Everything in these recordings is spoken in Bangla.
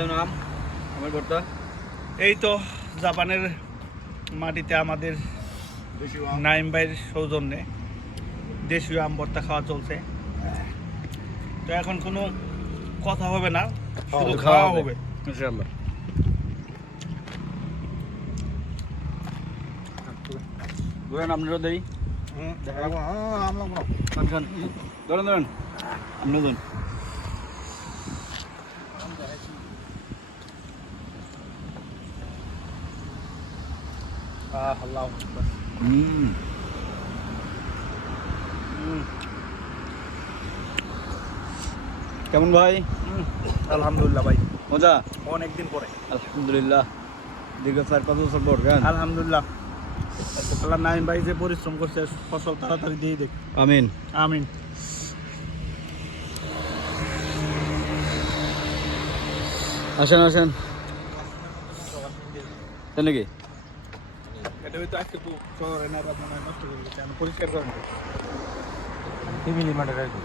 নাম আমার ভর্তা। এই তো জাপানের মাটিতে আমাদের নাইম ভাইয়ের সৌজন্যে দেশীয় আম ভর্তা খাওয়া চলছে। তো এখন কোনো কথা হবে না, শুধু খাওয়া হবে ইনশাআল্লাহ। ধরেন আপনারও দেই। খান খান, ধরেন ধরেন, আপনিও ধরেন। আল্লাহ কেমন ভাই? আলহামদুলিল্লাহ ভাই, মজা? অনেকদিন পরে। আলহামদুলিল্লাহ, দীর্ঘ 4-5 বছর পর গান। আলহামদুলিল্লাহ, আল্লাহ নাইম ভাই যে পরিশ্রম করছে ফসল তাড়াতাড়ি দিয়ে দেখ। আমিন আমিন। আসেন আসেন। তাই নাকি? এটা হয়তো আজকে তো শহরে না বা মনে হয় নষ্ট করে গেছে, আমি পরিষ্কার করেন ফ্যামিলি ম্যাটার আর কি।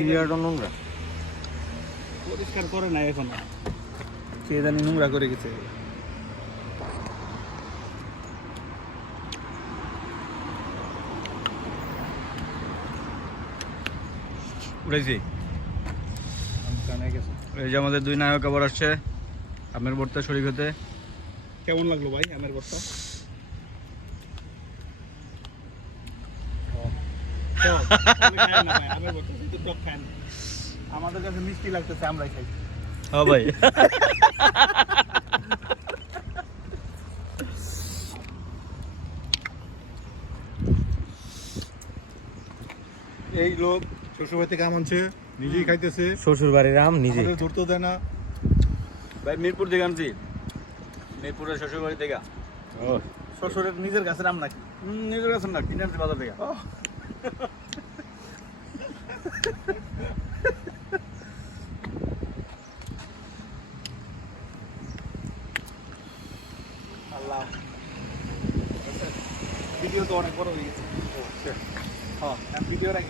এরিয়াটা নোংরা। পরিষ্কার করে না এখন, কে জানি নোংরা করে গেছে। উঠেছি। এই যে আমাদের দুই নায়ক আবার আসছে আমের ভর্তা শরীর হতে। কেমন লাগলো ভাই আমের ভর্তা? আমাদের কাছে মিষ্টি লাগতেছে, আমরাই খাই। হ্যাঁ ভাই। এই লোক শ্বশুরবাড়ি থেকে আম আনছে, নিজেই খাইতেছে, শ্বশুর বাড়ির আম নিজে আমাদের ধরতেও দেয় না। ভাই মিরপুর থেকে আনছি, মিরপুরের শ্বশুর বাড়ি থেকে। শ্বশুরের নিজের গাছের আম নাকি? নিজের কাছে না, কিনে আনছি বাজার থেকে। আল্লাহ, ভিডিও তো অনেক বড় হয়ে গেছে। হ্যাঁ, ভিডিও রাখি।